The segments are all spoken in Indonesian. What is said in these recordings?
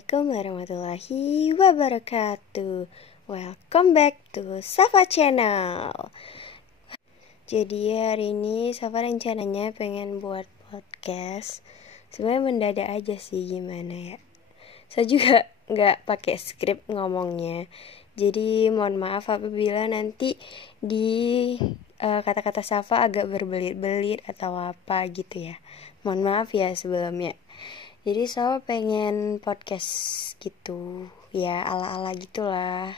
Assalamualaikum warahmatullahi wabarakatuh. Welcome back to Safa Channel. Jadi hari ini Safa rencananya pengen buat podcast. Sebenarnya mendadak aja sih, gimana ya. Saya juga nggak pakai skrip ngomongnya. Jadi mohon maaf apabila nanti di kata-kata Safa agak berbelit-belit atau apa gitu ya. Mohon maaf ya sebelumnya. Jadi saya pengen podcast gitu, ya ala-ala gitulah.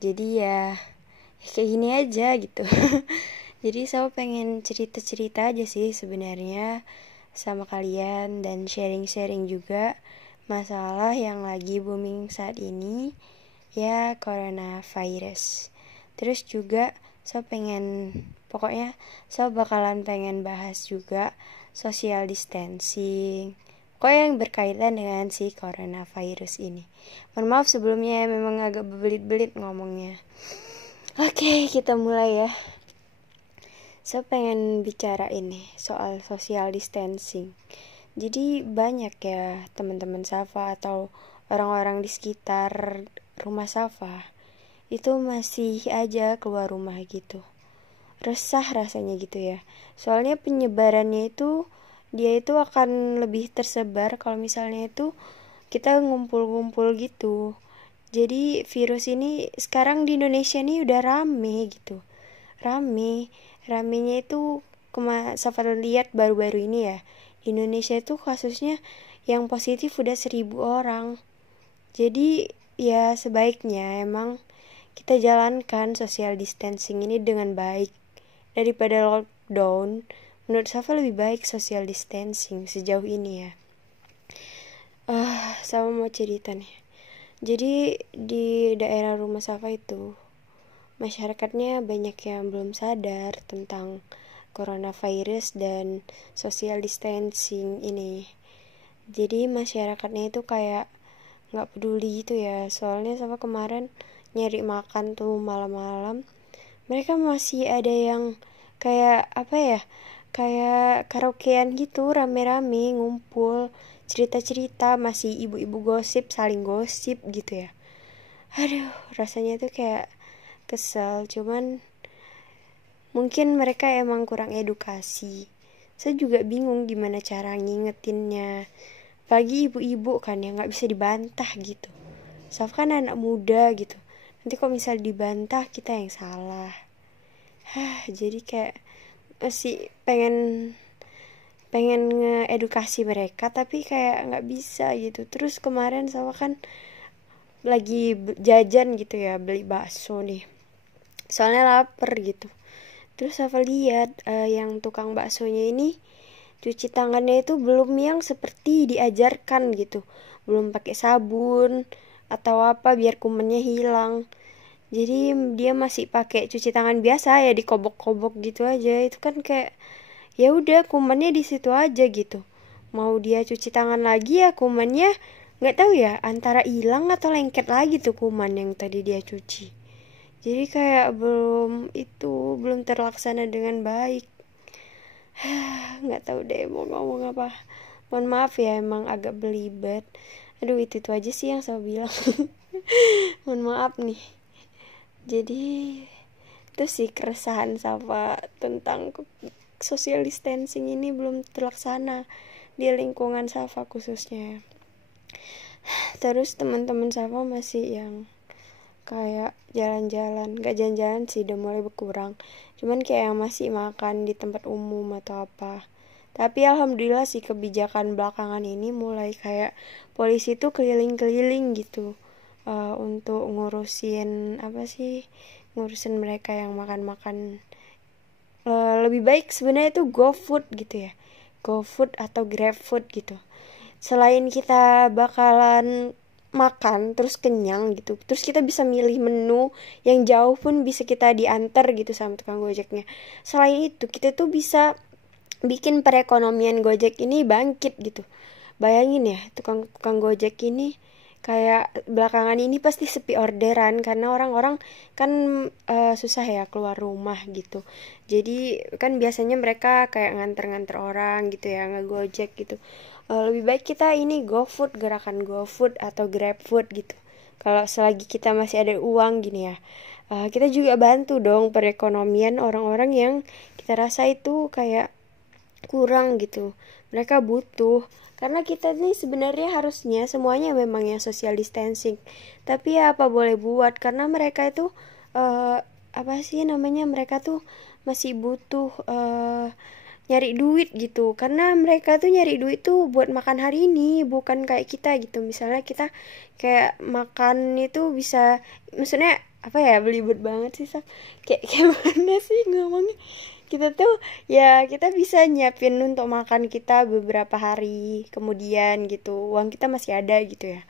Jadi ya kayak gini aja gitu. Jadi saya pengen cerita-cerita aja sih sebenarnya sama kalian dan sharing-sharing juga masalah yang lagi booming saat ini, ya coronavirus. Terus juga saya bakalan pengen bahas juga social distancing. Kok yang berkaitan dengan si coronavirus ini. Mohon maaf sebelumnya, memang agak berbelit-belit ngomongnya. Oke, kita mulai ya. Saya pengen bicara ini soal social distancing. Jadi banyak ya teman-teman Safa atau orang-orang di sekitar rumah Safa itu masih aja keluar rumah gitu. Resah rasanya gitu ya. Soalnya penyebarannya itu dia itu akan lebih tersebar kalau misalnya itu kita ngumpul-ngumpul gitu. Jadi virus ini sekarang di Indonesia nih udah rame gitu. Ramenya itu Safa lihat baru-baru ini ya. Di Indonesia itu kasusnya yang positif udah 1.000 orang. Jadi ya sebaiknya emang kita jalankan social distancing ini dengan baik. Daripada lockdown, menurut Safa lebih baik social distancing sejauh ini ya. Sama mau cerita nih. Jadi di daerah rumah Safa itu masyarakatnya banyak yang belum sadar tentang coronavirus dan social distancing ini. Jadi masyarakatnya itu kayak nggak peduli gitu ya. Soalnya Safa kemarin nyari makan tuh malam-malam, mereka masih ada yang kayak kayak karaokean gitu, rame-rame ngumpul cerita-cerita, masih ibu-ibu gosip, saling gosip gitu ya. Aduh, rasanya tuh kayak kesel. Cuman mungkin mereka emang kurang edukasi. Saya juga bingung gimana cara ngingetinnya. Apalagi ibu-ibu kan yang nggak bisa dibantah gitu. Safa kan anak muda gitu. Nanti kok misal dibantah kita yang salah. Jadi kayak masih pengen ngeedukasi mereka tapi kayak nggak bisa gitu. Terus kemarin Safa kan lagi jajan gitu ya, beli bakso nih. Soalnya lapar gitu. Terus Safa lihat yang tukang baksonya ini cuci tangannya itu belum yang seperti diajarkan gitu. Belum pakai sabun atau apa biar kumannya hilang. Jadi dia masih pakai cuci tangan biasa ya, dikobok-kobok gitu aja. Itu kan kayak ya udah kumannya di situ aja gitu. Mau dia cuci tangan lagi ya kumannya nggak tahu ya antara hilang atau lengket lagi tuh kuman yang tadi dia cuci. Jadi kayak belum terlaksana dengan baik. Nggak tahu deh mau ngomong apa. Mohon maaf ya emang agak belibet. Aduh itu aja sih yang saya bilang. Mohon maaf nih. Jadi itu sih keresahan Safa tentang social distancing ini belum terlaksana di lingkungan Safa khususnya. Terus teman-teman Safa masih yang kayak jalan-jalan, gak jalan-jalan sih udah mulai berkurang. Cuman kayak yang masih makan di tempat umum atau apa. Tapi alhamdulillah sih kebijakan belakangan ini mulai kayak polisi tuh keliling-keliling gitu. Untuk ngurusin mereka yang makan-makan. Lebih baik sebenarnya itu GoFood gitu ya, GoFood atau GrabFood gitu. Selain kita bakalan makan terus kenyang gitu, terus kita bisa milih menu yang jauh pun bisa kita diantar gitu sama tukang gojeknya. Selain itu kita tuh bisa bikin perekonomian Gojek ini bangkit gitu. Bayangin ya, tukang gojek ini kayak belakangan ini pasti sepi orderan karena orang-orang kan susah ya keluar rumah gitu. Jadi kan biasanya mereka kayak nganter-nganter orang gitu ya, ngegojek gitu. lebih baik kita ini GoFood, gerakan GoFood atau GrabFood gitu. Kalau selagi kita masih ada uang gini ya, kita juga bantu dong perekonomian orang-orang yang kita rasa itu kayak kurang gitu. Mereka butuh, karena kita nih sebenarnya harusnya semuanya memang yang social distancing, tapi ya apa boleh buat, karena mereka itu apa sih namanya, mereka tuh masih butuh nyari duit gitu, karena mereka tuh nyari duit tuh buat makan hari ini, bukan kayak kita gitu. Misalnya kita kayak makan itu bisa, maksudnya apa ya, belibet banget sih Sak. Kayak mana sih ngomongnya, kita tuh ya kita bisa nyiapin untuk makan kita beberapa hari kemudian gitu, uang kita masih ada gitu ya.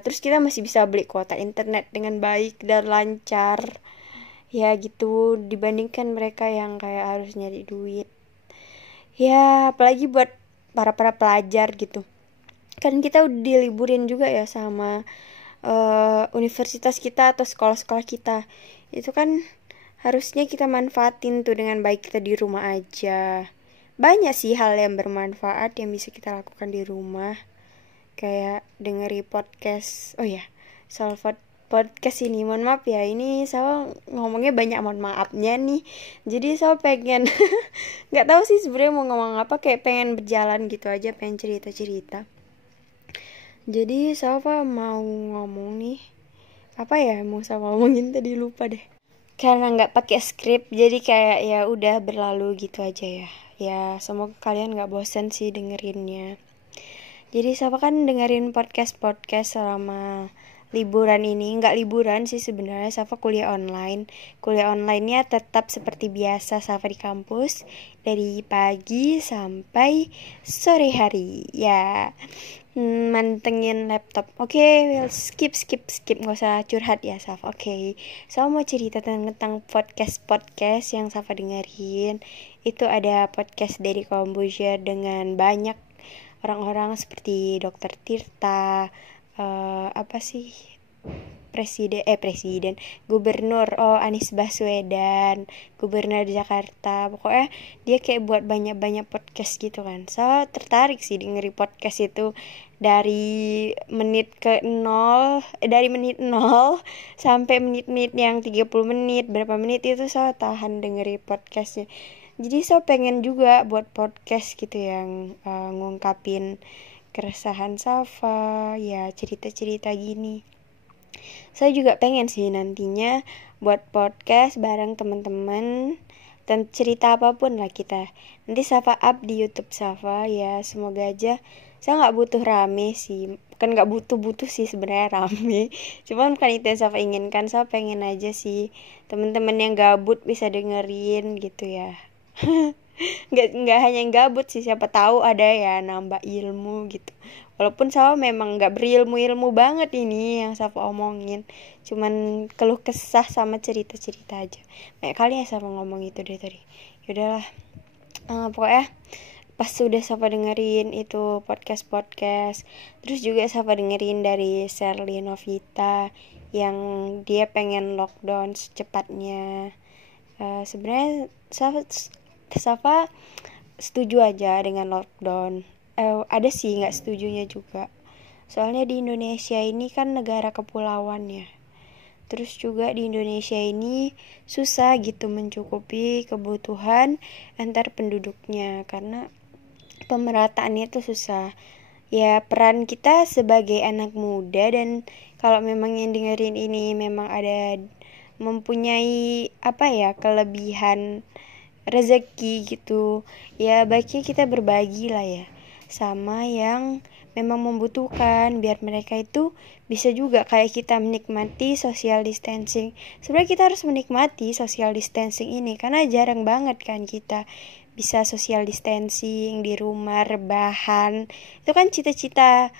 Terus kita masih bisa beli kuota internet dengan baik dan lancar ya gitu, dibandingkan mereka yang kayak harus nyari duit. Ya apalagi buat para pelajar gitu, kan kita udah diliburin juga ya sama universitas kita atau sekolah-sekolah kita. Itu kan harusnya kita manfaatin tuh dengan baik, kita di rumah aja. Banyak sih hal yang bermanfaat yang bisa kita lakukan di rumah, kayak dengerin podcast. Oh ya, soal podcast ini, mohon maaf ya, ini saya ngomongnya banyak mohon maafnya nih. Jadi saya pengen nggak tahu sih sebenarnya mau ngomong apa, kayak pengen berjalan gitu aja, pengen cerita-cerita. Jadi saya mau ngomong nih, apa ya mau saya ngomongin tadi, lupa deh. Karena nggak pakai skrip, jadi kayak ya udah berlalu gitu aja ya. Ya semoga kalian nggak bosan sih dengerinnya. Jadi siapa kan dengerin podcast selama liburan ini. Nggak liburan sih sebenarnya, Safa kuliah online. Kuliah onlinenya tetap seperti biasa, Safa di kampus dari pagi sampai sore hari ya. Mantengin laptop. Oke, we'll skip nggak usah curhat ya Saf. Oke, so mau cerita tentang podcast yang Safa dengerin. Itu ada podcast dari Kombuja dengan banyak orang-orang seperti Dokter Tirta, apa sih, presiden gubernur, Anies Baswedan, gubernur Jakarta. Pokoknya dia kayak buat banyak podcast gitu kan. So tertarik sih dengerin podcast itu dari menit ke 0, dari menit 0 sampai menit-menit yang 30 menit, berapa menit itu saya tahan dengerin podcastnya. Jadi saya pengen juga buat podcast gitu yang ngungkapin keresahan Safa, ya cerita-cerita gini. Saya juga pengen sih nantinya buat podcast bareng teman-teman dan cerita apapun lah kita. Nanti Safa up di YouTube Safa ya, semoga aja. Saya nggak butuh rame sih, kan nggak butuh sih sebenarnya rame. Cuman kan itu yang Safa inginkan, saya pengen aja sih teman-teman yang gabut bisa dengerin gitu ya. nggak hanya yang gabut sih, siapa tahu ada ya nambah ilmu gitu. Walaupun saya memang nggak berilmu banget ini yang saya omongin, cuman keluh kesah sama cerita aja. Banyak kali ya saya ngomong itu deh tadi. Yaudahlah, pokoknya pas sudah saya dengerin itu podcast, terus juga saya dengerin dari Sherly Novita yang dia pengen lockdown secepatnya. Sebenarnya Safa setuju aja dengan lockdown. Ada sih nggak setujunya juga. Soalnya di Indonesia ini kan negara kepulauan ya. Terus juga di Indonesia ini susah gitu mencukupi kebutuhan antar penduduknya karena pemerataannya itu susah. Ya peran kita sebagai anak muda, dan kalau memang yang dengerin ini memang ada mempunyai apa ya, kelebihan rezeki gitu, ya baiknya kita berbagi lah ya sama yang memang membutuhkan, biar mereka itu bisa juga kayak kita menikmati social distancing. Sebenarnya kita harus menikmati social distancing ini karena jarang banget kan kita bisa social distancing di rumah, rebahan. Itu kan cita-cita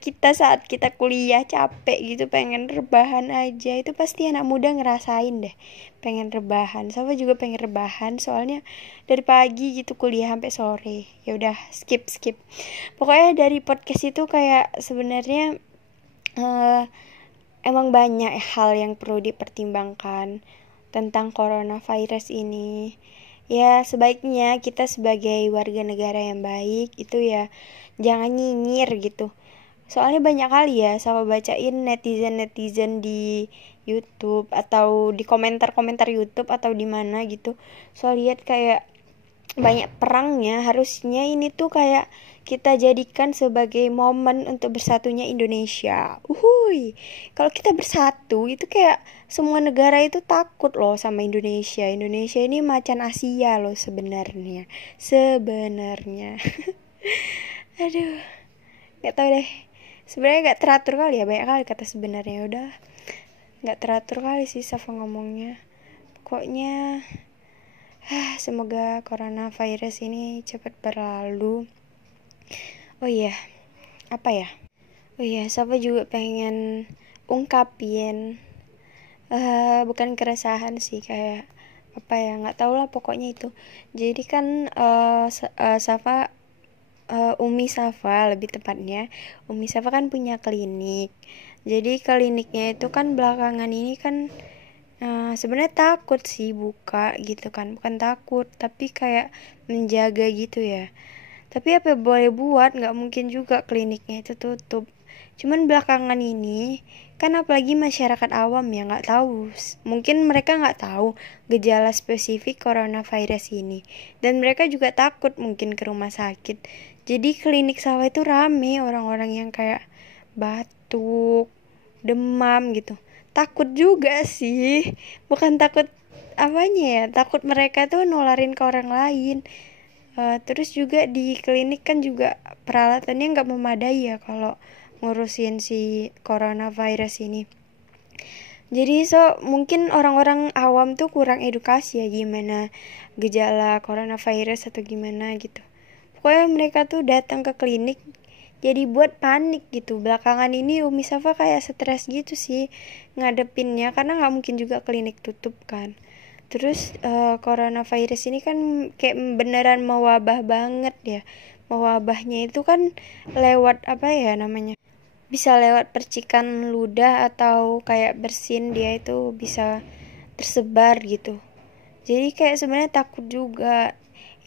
kita saat kita kuliah capek gitu, pengen rebahan aja. Itu pasti anak muda ngerasain deh, pengen rebahan. Sama juga pengen rebahan, soalnya dari pagi gitu kuliah sampai sore. Ya udah skip. Pokoknya dari podcast itu kayak sebenarnya emang banyak hal yang perlu dipertimbangkan tentang coronavirus ini. Ya sebaiknya kita sebagai warga negara yang baik itu ya jangan nyinyir gitu. Soalnya banyak kali ya sama bacain netizen di YouTube atau di komentar-komentar YouTube atau di mana gitu. So lihat kayak banyak perangnya, harusnya ini tuh kayak kita jadikan sebagai momen untuk bersatunya Indonesia. Kalau kita bersatu itu kayak semua negara itu takut loh sama Indonesia. Indonesia ini macan Asia loh sebenarnya. Sebenarnya. Aduh, nggak tahu deh. Sebenarnya nggak teratur kali ya, banyak kali kata sebenarnya. Udah, nggak teratur kali sih Safa ngomongnya. Pokoknya semoga coronavirus ini cepat berlalu. Oh iya, apa ya? Oh iya, Safa juga pengen ungkapin bukan keresahan sih, kayak apa ya, nggak tahu lah pokoknya itu. Jadi kan Safa Umi Safa lebih tepatnya, Umi Safa kan punya klinik. Jadi kliniknya itu kan belakangan ini kan sebenarnya takut sih buka gitu kan, bukan takut tapi kayak menjaga gitu ya. Tapi apa boleh buat, nggak mungkin juga kliniknya itu tutup. Cuman belakangan ini kan apalagi masyarakat awam ya nggak tahu, mungkin mereka nggak tahu gejala spesifik coronavirus ini, dan mereka juga takut mungkin ke rumah sakit. Jadi klinik Sawah itu rame orang-orang yang kayak batuk, demam gitu. Takut juga sih, bukan takut apanya ya, takut mereka tuh nularin ke orang lain. Terus juga di klinik kan juga peralatannya nggak memadai ya kalau ngurusin si coronavirus ini. Jadi mungkin orang-orang awam tuh kurang edukasi ya gimana gejala coronavirus atau gimana gitu. Pokoknya mereka tuh datang ke klinik jadi buat panik gitu. Belakangan ini Umi Safa kayak stres gitu sih ngadepinnya, karena nggak mungkin juga klinik tutup kan. Terus coronavirus ini kan kayak beneran mewabah banget ya. Mewabahnya itu kan lewat apa ya namanya, bisa lewat percikan ludah atau kayak bersin, dia itu bisa tersebar gitu. Jadi kayak sebenarnya takut juga.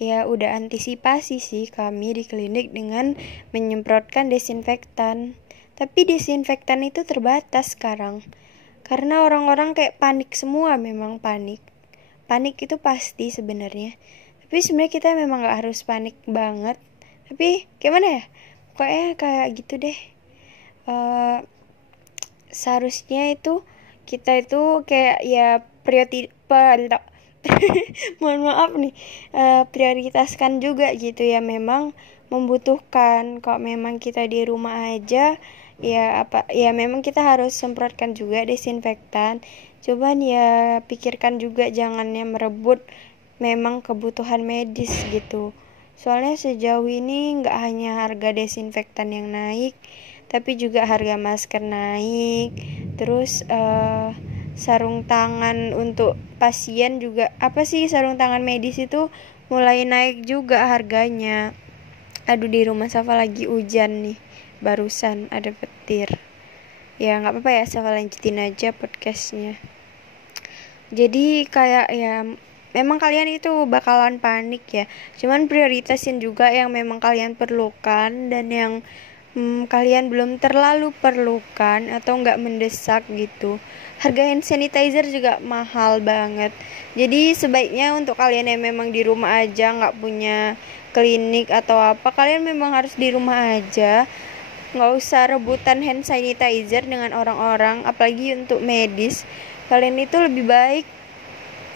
Ya udah antisipasi sih kami di klinik dengan menyemprotkan desinfektan. Tapi desinfektan itu terbatas sekarang. Karena orang-orang kayak panik semua, memang panik. Panik itu pasti sebenarnya. Tapi sebenarnya kita memang gak harus panik banget. Tapi gimana ya? Pokoknya kayak gitu deh. Seharusnya itu kita itu kayak ya mohon maaf nih, prioritaskan juga gitu ya, memang membutuhkan. Kalau memang kita di rumah aja ya apa ya, memang kita harus semprotkan juga desinfektan. Coba ya pikirkan juga, jangannya merebut memang kebutuhan medis gitu. Soalnya sejauh ini nggak hanya harga desinfektan yang naik, tapi juga harga masker naik. Terus sarung tangan untuk pasien juga, apa sih, sarung tangan medis itu mulai naik juga harganya. Aduh, di rumah Safa lagi hujan nih, barusan ada petir. Ya nggak apa-apa ya, Safa lanjutin aja podcastnya. Jadi kayak ya memang kalian itu bakalan panik ya, cuman prioritasin juga yang memang kalian perlukan, dan yang kalian belum terlalu perlukan atau nggak mendesak gitu. Harga hand sanitizer juga mahal banget. Jadi sebaiknya untuk kalian yang memang di rumah aja, nggak punya klinik atau apa, kalian memang harus di rumah aja. Nggak usah rebutan hand sanitizer dengan orang-orang, apalagi untuk medis. Kalian itu lebih baik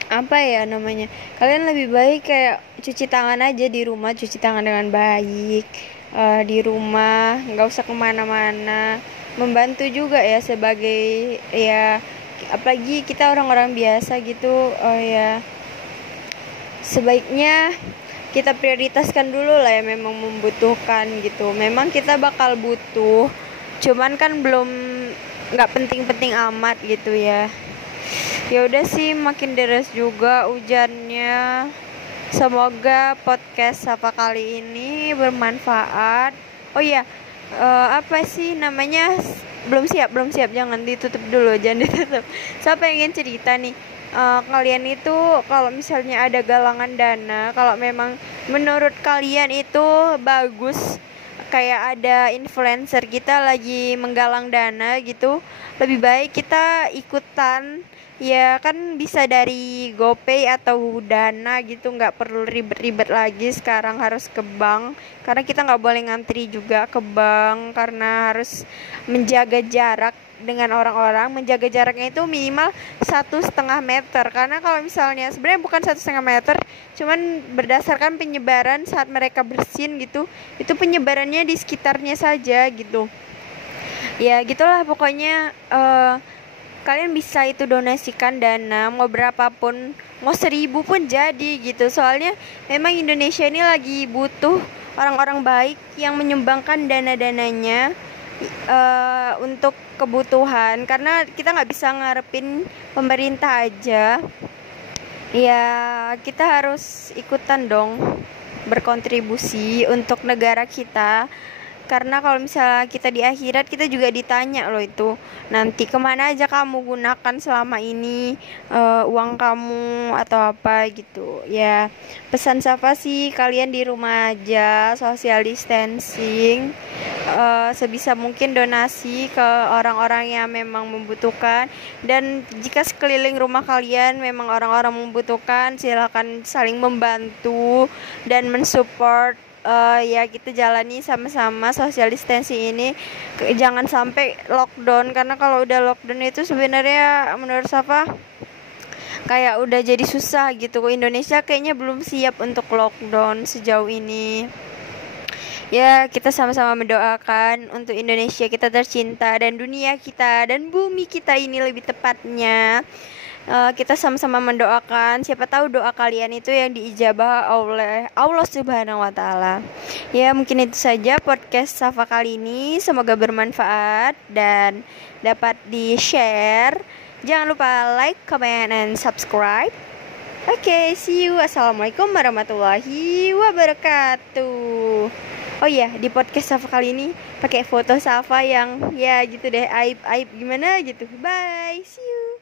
apa ya namanya, kalian lebih baik kayak cuci tangan aja di rumah, cuci tangan dengan baik di rumah, nggak usah kemana-mana. Membantu juga ya sebagai ya, apalagi kita orang-orang biasa gitu. Ya sebaiknya kita prioritaskan dulu lah ya, memang membutuhkan gitu. Memang kita bakal butuh, cuman kan belum, nggak penting-penting amat gitu ya. Ya udah sih, makin deras juga hujannya. Semoga podcast Sapa kali ini bermanfaat. Oh iya, apa sih namanya, belum siap, jangan ditutup dulu, jangan ditutup. Saya pengen cerita nih. Kalian itu kalau misalnya ada galangan dana, kalau memang menurut kalian itu bagus, kayak ada influencer kita lagi menggalang dana gitu, lebih baik kita ikutan. Ya kan bisa dari GoPay atau Dana gitu, nggak perlu ribet-ribet lagi sekarang harus ke bank, karena kita nggak boleh ngantri juga ke bank karena harus menjaga jarak dengan orang-orang. Menjaga jaraknya itu minimal 1,5 meter, karena kalau misalnya sebenarnya bukan 1,5 meter, cuman berdasarkan penyebaran saat mereka bersin gitu, itu penyebarannya di sekitarnya saja gitu. Ya gitulah pokoknya. Kalian bisa itu donasikan dana, mau berapapun, mau 1.000 pun jadi gitu. Soalnya memang Indonesia ini lagi butuh orang-orang baik yang menyumbangkan dana-dananya untuk kebutuhan, karena kita nggak bisa ngarepin pemerintah aja. Ya kita harus ikutan dong berkontribusi untuk negara kita. Karena kalau misalnya kita di akhirat, kita juga ditanya loh itu, nanti kemana aja kamu gunakan selama ini uang kamu atau apa gitu. Ya pesan Safa sih, kalian di rumah aja, social distancing, sebisa mungkin donasi ke orang-orang yang memang membutuhkan. Dan jika sekeliling rumah kalian memang orang-orang membutuhkan, silakan saling membantu dan mensupport. Ya kita jalani sama-sama social distancing ini. Jangan sampai lockdown, karena kalau udah lockdown itu sebenarnya menurut Safa kayak udah jadi susah gitu. Indonesia kayaknya belum siap untuk lockdown sejauh ini. Ya kita sama-sama mendoakan untuk Indonesia kita tercinta, dan dunia kita, dan bumi kita ini lebih tepatnya. Kita sama-sama mendoakan, siapa tahu doa kalian itu yang diijabah oleh Allah Subhanahu wa Ta'ala. Ya mungkin itu saja podcast Safa kali ini, semoga bermanfaat dan dapat di-share. Jangan lupa like, comment, and subscribe. Oke, see you. Assalamualaikum warahmatullahi wabarakatuh. Oh iya, di podcast Safa kali ini pakai foto Safa yang ya gitu deh, aib gimana gitu. Bye, see you.